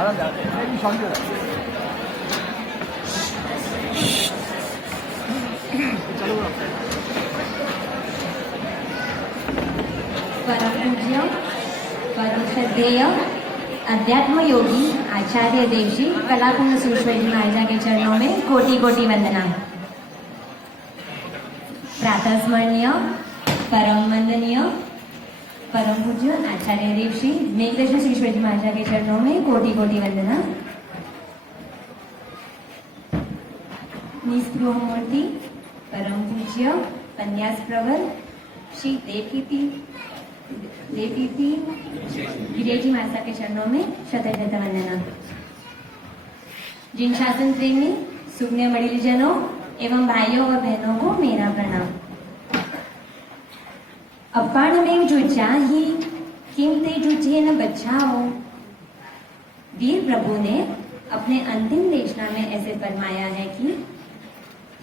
परम पूज्य परम श्रद्धेय अध्यात्म योगी आचार्य देवजी कलाकुंज सुरेश्वर जी महाराजा के चरणों में कोटि कोटि वंदना। प्रातः स्मरणीय परम वंदनीय परम पूज्य आचार्य देवजी मेघराज सुरेश्वर जी महाराजा के चरणों में कोटि कोटि वंदना। निस्पृह मूर्ति परम पूज्य पन्यास प्रवर श्री देवकीर्ति गिरिजी माता के चरणों में शतशत वंदना। जिन शासन प्रेमी सुज्ञ वडीलजनों एवं भाइयों और बहनों को मेरा प्रणाम। अपार में जो चाही कीमते जुझे न बचाओ। वीर प्रभु ने अपने अंतिम देशना में ऐसे फरमाया है कि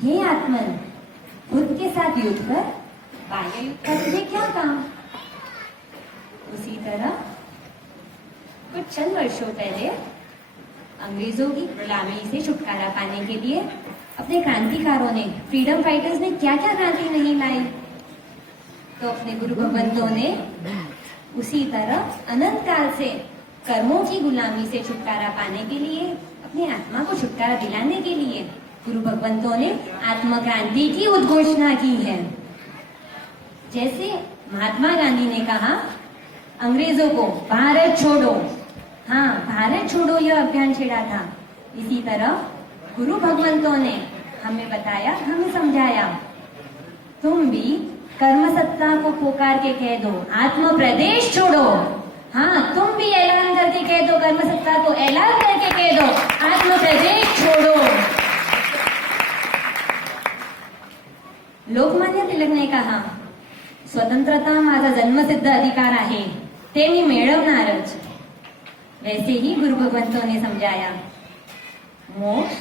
हे आत्मन, खुद के साथ युद्ध कर, बाह्य युद्ध का तुझे क्या काम। उसी तरह कुछ चंद वर्षों पहले अंग्रेजों की गुलामी से छुटकारा पाने के लिए अपने क्रांतिकारों ने, फ्रीडम फाइटर्स ने क्या क्या क्रांति नहीं लाई, तो अपने गुरु भगवंतों ने उसी तरह अनंत काल से कर्मों की गुलामी से छुटकारा पाने के लिए, अपनी आत्मा को छुटकारा दिलाने के लिए गुरु भगवंतों ने आत्म क्रांति की उद्घोषणा की है। जैसे महात्मा गांधी ने कहा अंग्रेजों को भारत छोड़ो, हाँ भारत छोड़ो यह अभियान छेड़ा था, इसी तरह गुरु भगवंतों ने हमें बताया, हमें समझाया, तुम भी कर्म सत्ता को पुकार के कह दो आत्म प्रदेश छोड़ो। हाँ तुम भी ऐलान करके कह दो, कर्म सत्ता को ऐलान करके कह दो आत्म प्रदेश छोड़ो। लोकमान्य तिलक ने कहा स्वतंत्रता माझा जन्मसिद्ध अधिकार आहे, ते मी मिळवणारच। वैसे ही गुरु भगवंतों ने समझाया मोक्ष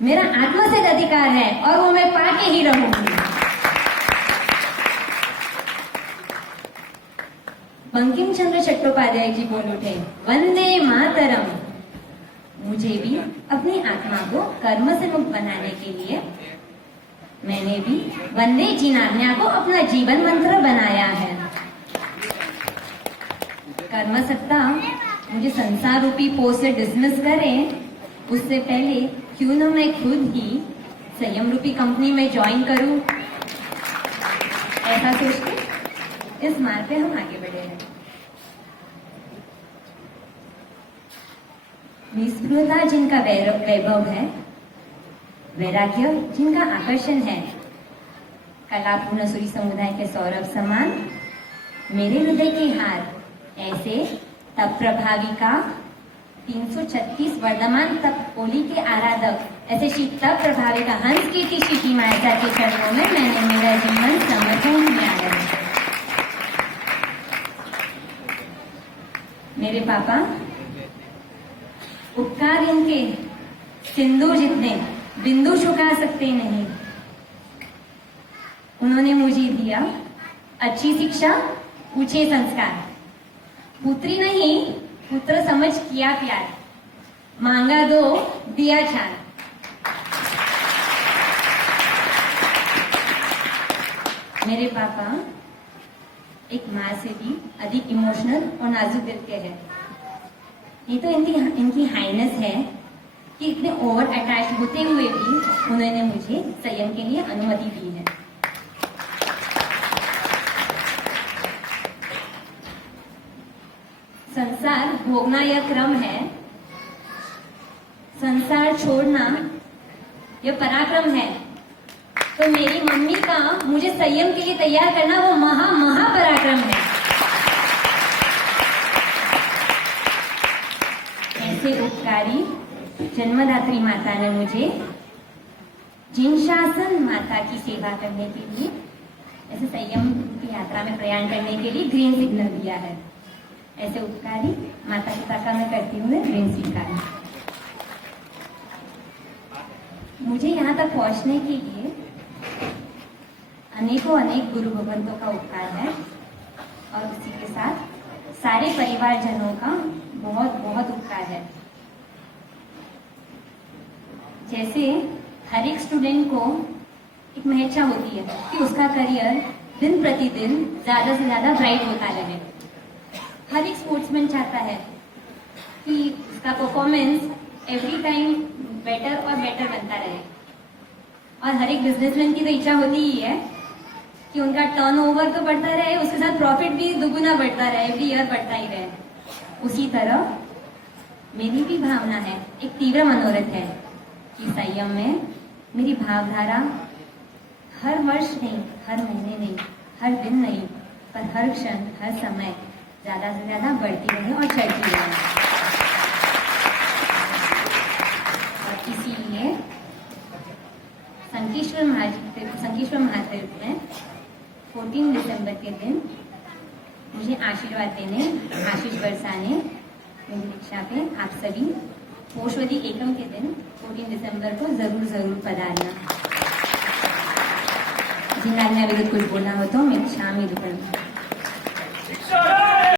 मेरा आत्मसिद्ध अधिकार है और वो मैं पाके ही रहूंगी। बंकिम चंद्र चट्टोपाध्याय जी बोल उठे वंदे मातरम। मुझे भी अपनी आत्मा को कर्म से मुक्त बनाने के लिए मैंने भी वंदे जिनाज्ञा को अपना जीवन मंत्र बनाया है। कर्म सत्ता मुझे संसार रूपी पोस्ट से डिसमिस करें, उससे पहले क्यों न मैं खुद ही संयम रूपी कंपनी में ज्वाइन करूं। ऐसा सोच के इस मार्ग पे हम आगे बढ़े हैं। निस्पृहता जिनका वैभव है, वैराग्य जिनका आकर्षण है, कलापूर्ण सूरी समुदाय के सौरभ समान मेरे हृदय के हार, ऐसे तप प्रभाविका 336 वर्धमान तप होली के आराधक, ऐसे श्री तप प्रभाविका हंस कीर्ति श्री माता के चरणों में मैंने मेरा जीवन समर्पण किया है। मेरे पापा उपकार इनके सिंधु जितने बिंदु चुका सकते नहीं। उन्होंने मुझे दिया अच्छी शिक्षा, ऊंचे संस्कार, पुत्री नहीं पुत्र समझ किया प्यार, मांगा दो दिया चार। मेरे पापा एक माँ से भी अधिक इमोशनल और नाजुक दिल के हैं। ये तो इनकी हाइनेस है कि इतने ओवर अटैच होते हुए भी उन्होंने मुझे संयम के लिए अनुमति दी है। संसार भोगना यह क्रम है, संसार छोड़ना यह पराक्रम है। तो मेरी मम्मी का मुझे संयम के लिए तैयार करना वो महा पराक्रम है। ऐसे उपकारी जन्मदात्री माता ने मुझे जिन शासन माता की सेवा करने के लिए, ऐसे संयम की यात्रा में प्रयाण करने के लिए ग्रीन सिग्नल दिया है। ऐसे उपकारी माता पिता का मैं करती हूँ ग्रीन स्वीकार। मुझे यहाँ तक पहुँचने के लिए अनेक गुरु भगवंतों का उपकार है और उसी के साथ सारे परिवारजनों का बहुत उपकार है। जैसे हर एक स्टूडेंट को एक महत्ता होती है कि उसका करियर दिन प्रतिदिन ज्यादा से ज्यादा ब्राइट होता रहे। हर एक स्पोर्ट्समैन चाहता है कि उसका परफॉर्मेंस एवरी टाइम बेटर और बेटर बनता रहे, और हर एक बिजनेसमैन की तो इच्छा होती ही है कि उनका टर्नओवर तो बढ़ता रहे, उसके साथ प्रॉफिट भी दुगुना बढ़ता रहे, एवरी ईयर बढ़ता ही रहे। उसी तरह मेरी भी भावना है, एक तीव्र मनोरथ है कि संयम में मेरी भावधारा हर वर्ष नहीं, हर महीने नहीं, हर दिन नहीं, पर हर क्षण, हर समय ज्यादा से ज्यादा बढ़ती रहे और चढ़ती रहे। और इसीलिए संकेश्वर महातीर्थ में 14 दिसंबर के दिन मुझे आशीर्वाद देने, आशीष बरसाने मेरी दीक्षा पे आप सभी पोषवती एकम के दिन 14 दिसंबर को जरूर पधारना। जिन्होंने अभी कुछ बोलना हो तो मैं शाम ही दुकान